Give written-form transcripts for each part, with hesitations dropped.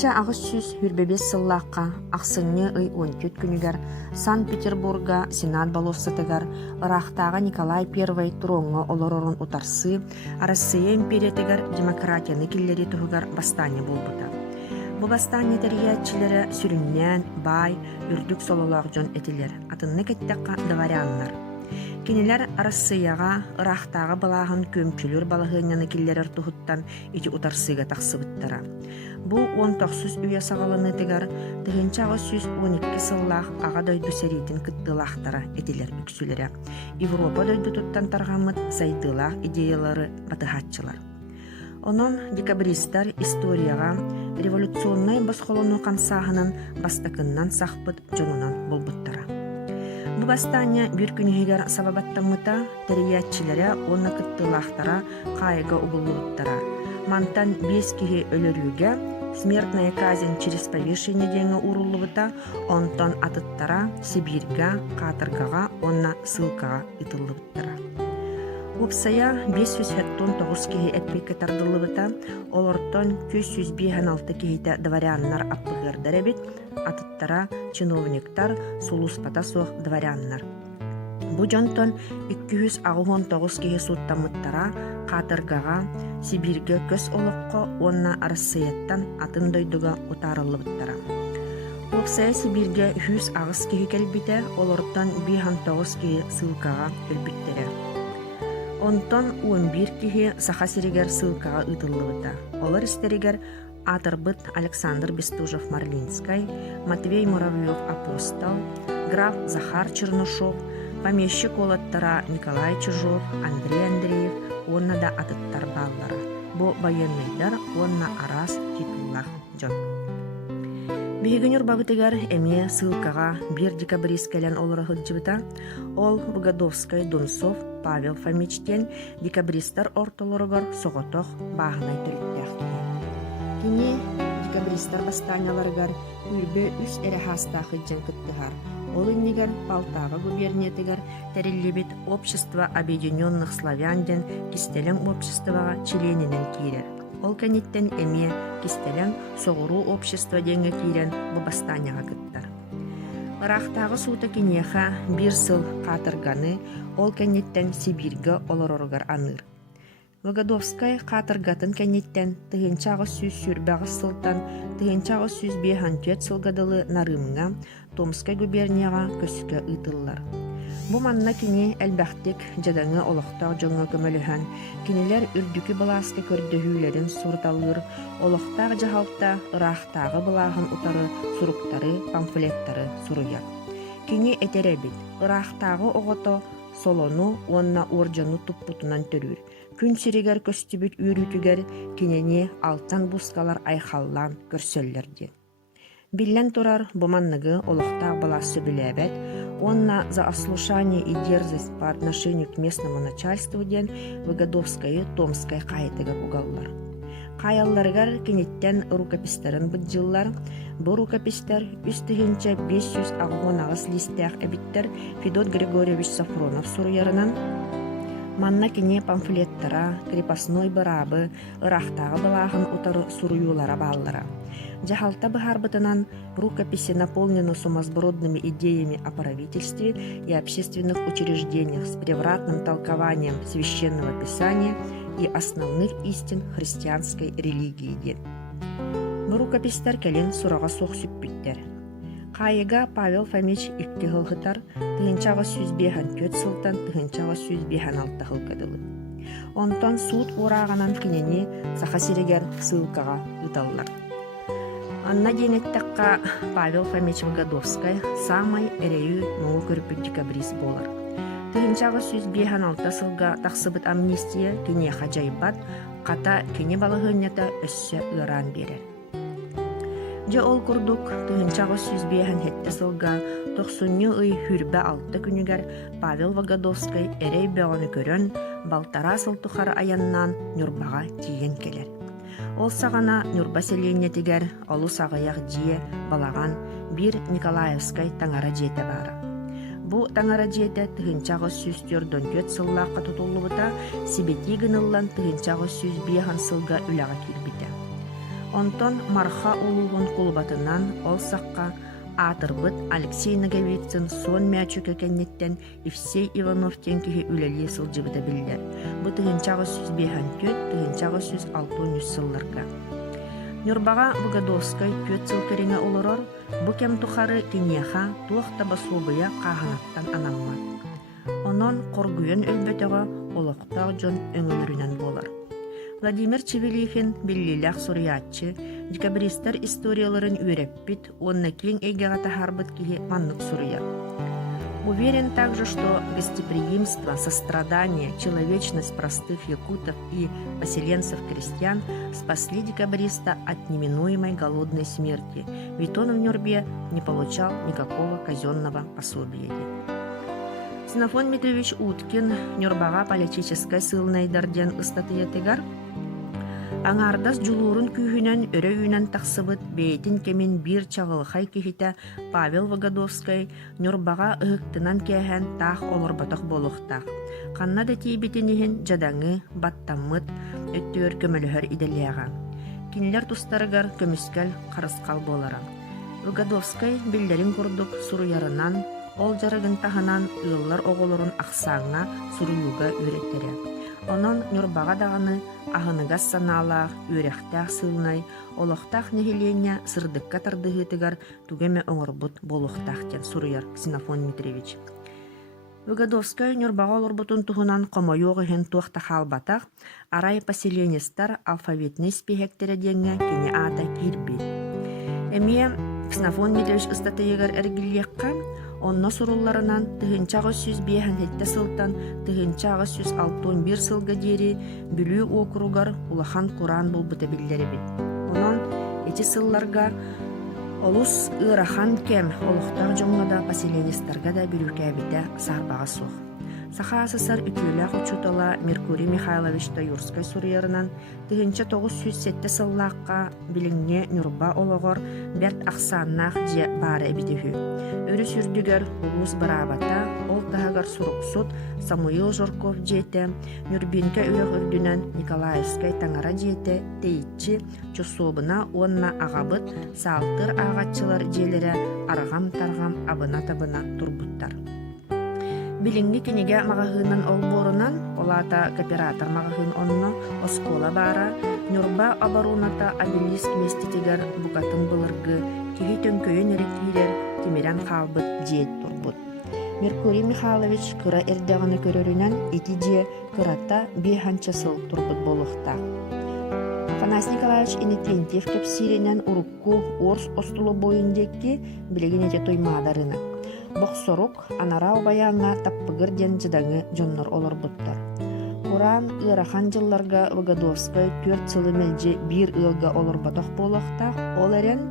Тыгынча ағыз сүз хүрбебес сыллаққа ақсынне ый 14 күнігер Санкт-Петербурга Сенат балоссатыгар ырақтағы Николай I туроңға олорорун утарсы Россия империятыгар демократияны киллери туһугар бастание болбута. Бу бастание терриятчилері сүрүннән, бай, үрдүк сололақ жон этилер, атынны кеттаққа дворяннар. Кинилер Россияға ырақтағы балағын көмчүлүр балағыняны киллерер туһуттан ити утарсыга тақсыбыттара. Бу 19 үйе сағаланы тегар тыгынчағы 12 сыллақ аға дойду сәретін кыттылақтара этилер үксүлері. Европа дойду туттан тарғамыт сайдылақ идеялары батыхатчылар. Онон декабристар историяға революционный басқолыну қамсағының бастакыннан сақпыт жонунан болбуттара. Бу бастания бир күнігер сабабаттамыта терриятчилері онна кыттылақтара қайыға угуллуыттара. Мантан 5 кихи өлөрүүгө смертная казнь через повешение деңе уруллубута, онтон атыттара Сибирга, катыргага, онна ссылкага ытыллыбыттара. Опсая 509 кихи эппекке тардыллыбыта, олортон 256 кихите дворяннар аппыгырдар эбит, атыттара чиновниктар сулуспата суох дворяннар. Бу жонтон 269 кихи суттамыттара катыргага, Сибирге көс олыққа онна Россияттан атын дойдуга утарылыбыттара. Опсая Сибирге 100 ағыз кихи келбите, олорттан 59 кихи сылкаға өлбүттері. Онтон 11 кихи саха сиригер сылкаға ытыллыбыта. Олар истеригер Атырбыт Александр Бестужев-Марлинскай, Матвей Муравьев-Апостол, граф Захар Чернышов, помещик олаттара Николай Чижов, Андрей Андреев, онна да атыттар баллара. Бу военныйдар онна арас титуллах жон. Бейгінер бабытыгар әме сылкаға 1 декабрист кәлен олары хыджыбыта, ол Богодовскай Дунцов Павел Фомичтен декабристар ортолорығар соғытоқ бағынай төліттяқты. Кене декабристар бастанияларығар үрбе үс әрі хаста хыджан кыттығар. Ол иннигер Полтава губерниятыгар тәреллебет общество объединенных славянден кистелен обществоға членинен кирер. Ол кәнеттен әме кистелен соғыру общество денге кирен бұ бастаняға кыттар. Ырақтағы суыта кенеха 1 сыл қатырганы ол кәнеттен Сибирге олорорғар аныр. Богодовскай қатыргатын кәнеттен тыгынчағы сүз сүрбәғы сылтан тыгынчағы сүз 5 сылгадылы нарымыңа Томскай губернияға көсікі ұтылылар. Бу манна кини әлбәқтік жадаңы олықтақ жоңы көмөліған, кинелер үрдікі баласты көрдіхүйлерін сұрталыр, олықтақ жағалта ырақтағы балағын ұтары сұруқтары, памфлеттары сұруяр. Кини этеребит, ырақтағы оғыто солону онна оржану тұппутынан төрір. Күн сиригер көстібіт үйрүтігер кинене алтан бускалар айхаллан көрсөллерді. Биллен турар буманныгы олықтақ баласы біләбәт, онна за ослушание и дерзость по отношению к местному начальству ден Богодовская Томская қайтыға бұғаллар. Қаялларғар кенеттен рукопистерін бұджилар, бұл рукопистер үстігінче 500 ағуын ағыс листяқ әбіттер Федот Григорьевич Сафронов сұруярынан манна кене памфлеттара, крепостной барабы, ырақтағы балағын ұтары сұруюлара баллара. Джахалта бахарбатанан рукописи наполнены сумасбродными идеями о правительстве и общественных учреждениях с превратным толкованием священного писания и основных истин христианской религии. Бу рукопистер келен сураға соқ сүппіттер. Қайыға Павел Фомич үкке ғылғытар, тыгынчағы сүз 5 сылтан тыгынчағы сүз 5 ғылғадылы. Онтан суд орағанан кенені сақасирегер сылкаға ұталылар. Анна денеттаққа Павел Фомич Богодовскай самай әрейі мұғы көрпі декабрист болар. Тыгынчағы сүз 5 сылға тақсыбыт амнистия кене қажайбат, қата кене балығынята өссі ұран берер. Жа ол күрдік тыгынчағы сүз 5 сылға 90 ый хүрбә 6 күнігер Павел Богодовскай әрей бәғаны көрін балтара сылтықары аяннан нүрбаға тиген келер. Ол сағана нүрба селенетігер олу сағаяқ жие балаған бір Николаевскай таңара жете бары. Бу таңара жете тыгынчағы сүз 4 сыллаққа тұтылуыта Сибети гыныллан тыгынчағы сүз 5 сылға үліға келбіті. Онтон марха улуғын кулбатынан ол саққа атырбыт Алексей Наговицын сон мячука кеннеттен Евсей Иванов тенкихи үлелие сылжыбыта билдер. Бу тыгынчағы сүз бейхан көт, тыгынчағы сүз 600 сылларга. Нюрбаға Выгодовскай көт сылкереңе олорор, бу кем тухары кенеха туақта басуобыя қағанаттан анаммат. Онон коргуен өлбөтөҕө олоқтақ жон өңөлөрүнен болар. Владимир Чевелихин биллилях суриятчы, декабристер историяларын үйреппит, онна кең эйгеға тахарбыт кихи маннык сурия. Уверен также, что гостеприимство, сострадание, человечность простых якутов и поселенцев-крестьян спасли декабриста от неминуемой голодной смерти, ведь он в Нюрбе не получал никакого казенного пособия. Синофон Дмитриевич Уткин Нюрбаға политической сылнайдарден ыстатыятыгар, аңардас жулурун күйінен өрө үйінен тақсыбыт бейтін кемін бір чағылықай кехите Павел Выгодовскай Нюрбаға ұғықтынан кәхен тақ олырбатық болуқтақ. Қанна да тейбетінігін жадаңы, баттаммыт, өттөр көмілігір иделияға. Кинлер тустарыгар көміскәл қарысқал болара. Выгодовскай білдерін күрдік сұруярынан, ол жарығын тағынан ұллар оғылырын ақсаңа сұруюға үйреттері. Онон Нюрбаға дағаны ағынығас саналақ, үйректәқ сылнай, олықтақ нехелене сырдыққа тардығытыгар түгеме оңырбыт болуқтақтен сұруяр Ксенофон Дмитриевич. Выгодовскай Нюрбаға олырбытын тұғынан қомайоғығын туақта қалбатақ, арай поселенестар алфавитный спехектері денге кене ата кирбет. Әме Ксенофон Дмитриевич ыстатыйығар әргіллекқа, онна сурулларынан тыгынчағы сүз бейхан хетте сылтан тыгынчағы сүз 61 сылга дери бүлүү округар улахан Куран бол бітебілдері бит. Онан эти сылларга олус ырахан кем олуқтар жоңлада поселенистарга да бүлүүкәбіде сарбаға сух. Саха асысар үкүләқ учутала Меркурий Михайлович Таюрскай сурьярынан тыгынча 907 сыллаққа билиңне Нюрба олығыр бәрт ақсаннақ же бары әбітіхі. Өрі сүрдігер улус барабата, ол тағығар сұрықсут Самуил Жорков жете, Нюрбинка өріқ үрдінен Николаевскай таңара жете, тейітчі, чособына онна ағабыт, салтыр ағатчылар желері арғам-тарғам абына-табына турбуттар. Билинги кенеге мағағынан ол борынан, олата кооператор мағағын онно оскола бара, Нюрба абаруната обелиск местетегер букатын былыргы, кеги төнкөйін әрекейлер темерен қалбыт жет турбут. Меркурий Михайлович кыра эрдағыны көрөрінен эти же кырата бейханча сыл турбут болуқта. Афанасий Николаевич Иннокентьев кепсиренен урукку орс остулу бойындекки білеген ете тоймадарыны. Боксорук анара обаянга таппыгыр ден жыдаңы жоннор олар буттар. Куран ырахан жылларга Выгодовскай 4 сылы мелже 1 ылга олар батох болуқта, ол әрен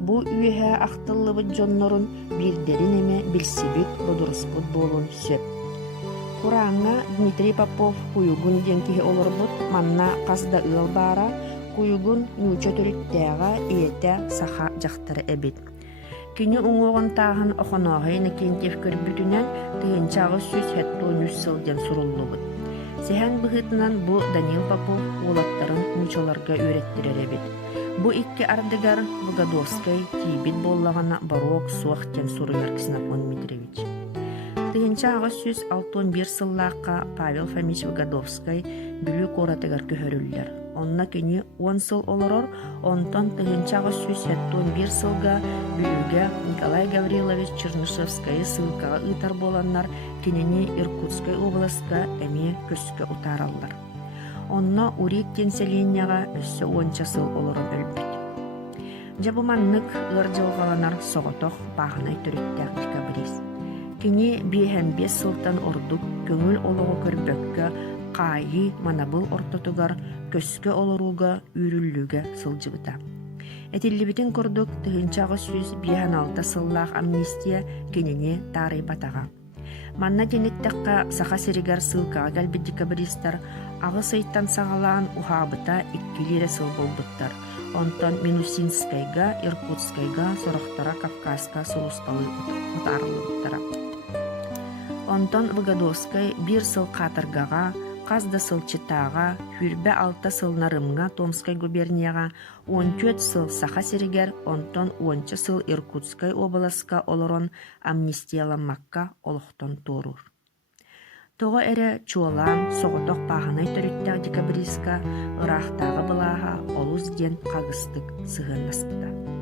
бу үйе ақтыллыбыт жоннорун бирдерин эме билсибит бодуруспут болун сөп. Куранга Дмитрий Попов куюгун денкихи олорбут манна казда ыл бара, куюгун нуча түриттәға иете саха жақтары эбит. Кини уңуғын тағын оқонағай Иннокентьев көрбүтінен тыгынчағы сөз хәтту 100 сылден суруллубыт. Сехан бұғытынан бу Данил Попов олаттарын нучаларга үйреттірер эбит. Бу икки ардыгар Выгодовскай тибит боллағана баруок суақтен суруяр Ксенофон Дмитриевич. Тыгынчағы сөз 61 сыллаққа Павел Фомич Выгодовскай бүлі коратыгар көхөрүллер. Онна кені 10 сыл олорор, онтон тыгынчағы сөз 11 сылға бүліге Николай Гаврилович Чернышевскай сылқаға ытар боланнар кенені Иркутскай областқа әме көскі утараллар. Онна урик тенселенияға өссі 10 сыл олорон өлбіт. Жабыманнык ыржылғаланар соғытоқ бағынай түріттәқ декабрист. Кені 5 сылтан ордук көңіл олығы көрбөккі қайы манабыл ортотугар көскі олоруға үйрүллүгө сылжыбыта. Этиллибитин курдук тыгынчағы сөз 5-6 сыллақ амнистия кенене тары батаға. Манна тенеттаққа саха серигар сылқаға галбит декабристар ағы сайттан сағалаан ухабыта иккилере сыл болбыттар. Онтон Минусинскайга, Иркутскайга, Сорохтара, Кавказка, Суруспалы утарылыбыттара. Онтон Выгодовскай 1 сыл қатыргаға Казда сылчытаға, хүрбе алта сылнарымға Томскай губернияға, 14 сыл саха сиригер, онтон 10 сыл Иркутскай обласка олорон амнистияланмакка олохтон турур. Тоҕо эре чуолаан соҕотох пааханай төрүттэх декабриска ырахтааҕа былааһа олус диэн хагыстык сыһыаннаспыта.